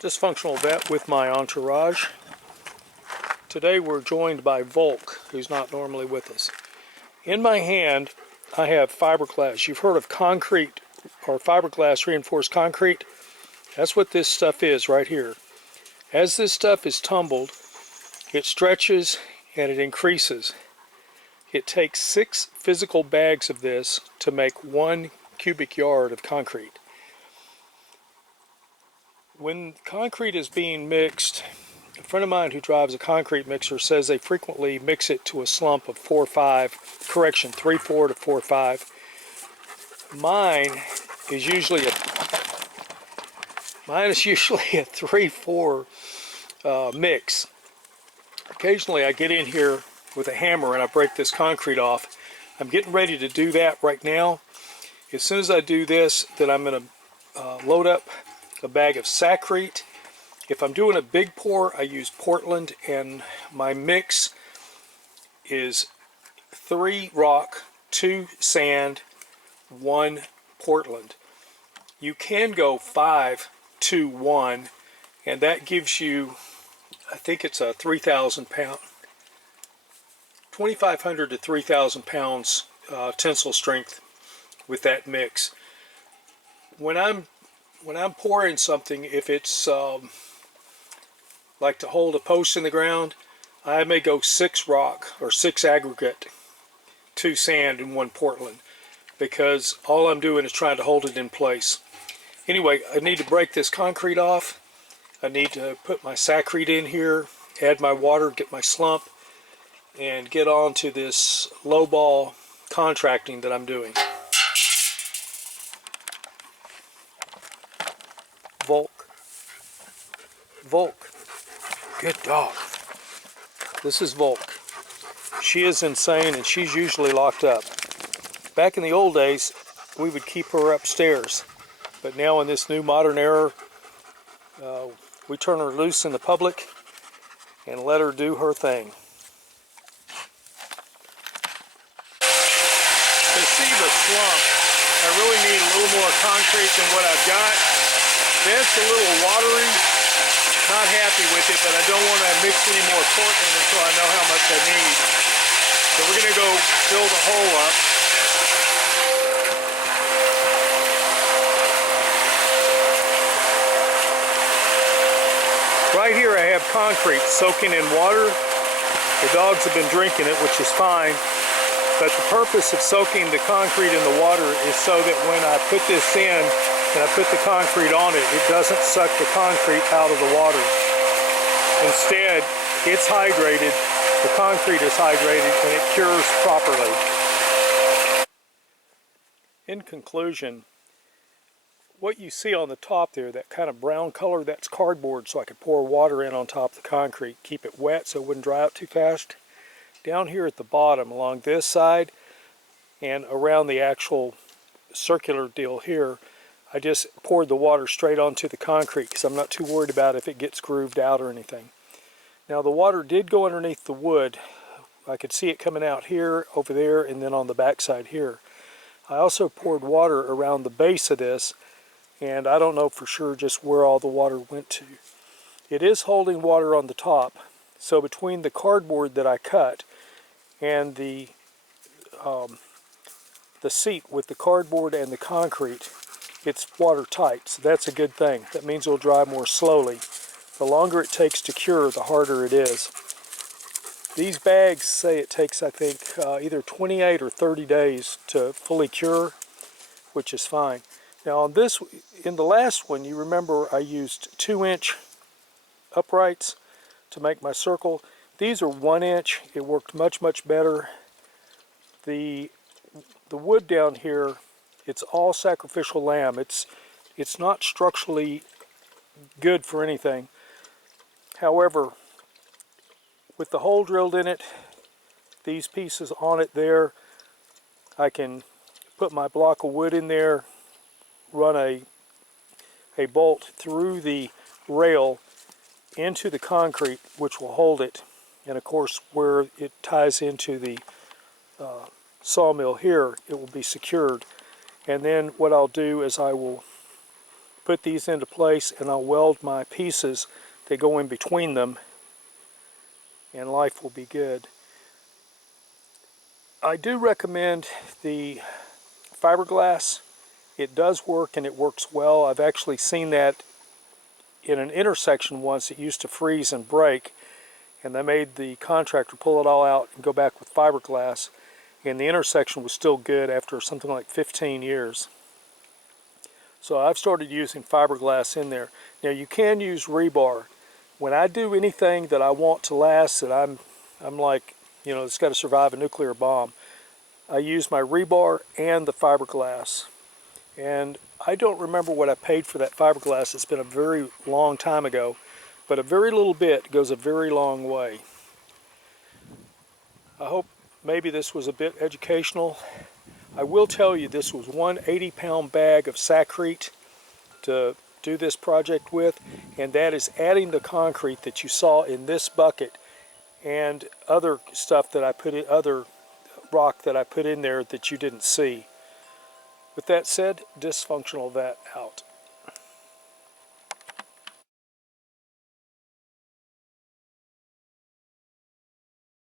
Dysfunctional vet with my entourage. Today we're joined by Volk, who's not normally with us. In my hand, I have fiberglass. You've heard of concrete or fiberglass reinforced concrete? That's what this stuff is right here. As this stuff is tumbled, it stretches and it increases. It takes 6 physical bags of this to make 1 cubic yard of concrete. When concrete is being mixed, a friend of mine who drives a concrete mixer says they frequently mix it to a slump of 4-5, correction, 3-4 to 4-5. Mine is usually a 3-4 mix. Occasionally I get in here with a hammer and I break this concrete off. I'm getting ready to do that right now. As soon as I do this, then I'm going to load up a bag of Saccrete. If I'm doing a big pour, I use Portland, and my mix is 3 rock, 2 sand, 1 Portland. You can go 5-2-1, and that gives you, I think it's a 3,000 pound, 2,500 to 3,000 pounds tensile strength with that mix. When I'm pouring something, if it's like to hold a post in the ground, I may go 6 rock or 6 aggregate, 2 sand and 1 Portland, because all I'm doing is trying to hold it in place. Anyway, I need to break this concrete off. I need to put my Saccrete in here, add my water, get my slump, and get on to this low ball contracting that I'm doing. Volk, good dog. This is Volk. She is insane and she's usually locked up. Back in the old days, we would keep her upstairs, but now in this new modern era, we turn her loose in the public and let her do her thing. To see the slump, I really need a little more concrete than what I've got. That's a little watery. Not happy with it, but I don't want to mix any more Portland until I know how much I need. So we're going to go fill the hole up. Right here I have concrete soaking in water. The dogs have been drinking it, which is fine. But the purpose of soaking the concrete in the water is so that when I put this in and I put the concrete on it, it doesn't suck the concrete out of the water. Instead, it's hydrated, the concrete is hydrated, and it cures properly. In conclusion, what you see on the top there, that kind of brown color, that's cardboard, so I could pour water in on top of the concrete, keep it wet so it wouldn't dry out too fast. Down here at the bottom, along this side, and around the actual circular deal here, I just poured the water straight onto the concrete because I'm not too worried about if it gets grooved out or anything. Now the water did go underneath the wood. I could see it coming out here, over there, and then on the back side here. I also poured water around the base of this, and I don't know for sure just where all the water went to. It is holding water on the top, so between the cardboard that I cut and the seat with the cardboard and the concrete, it's watertight, so that's a good thing. That means it'll dry more slowly. The longer it takes to cure, the harder it is. These bags say it takes, I think, either 28 or 30 days to fully cure, which is fine. Now on this, in the last one, you remember I used 2-inch uprights to make my circle. These are 1-inch. It worked much, much better. The wood down here, it's all sacrificial lamb. It's not structurally good for anything. However, with the hole drilled in it, these pieces on it there, I can put my block of wood in there, run a bolt through the rail into the concrete, which will hold it, and of course where it ties into the sawmill here, it will be secured. And then what I'll do is I will put these into place and I'll weld my pieces that go in between them, and life will be good. I do recommend the fiberglass. It does work and it works well. I've actually seen that in an intersection once. It used to freeze and break, and they made the contractor pull it all out and go back with fiberglass, and the intersection was still good after something like 15 years. So I've started using fiberglass in there. Now you can use rebar. When I do anything that I want to last, that I'm like, you know, it's got to survive a nuclear bomb, I use my rebar and the fiberglass. And I don't remember what I paid for that fiberglass. It's been a very long time ago, but a very little bit goes a very long way. I hope maybe this was a bit educational. I will tell you this was one 80-pound bag of Saccrete to do this project with, and that is adding the concrete that you saw in this bucket and other stuff that I put in, other rock that I put in there that you didn't see. With that said, dysfunctional vat out.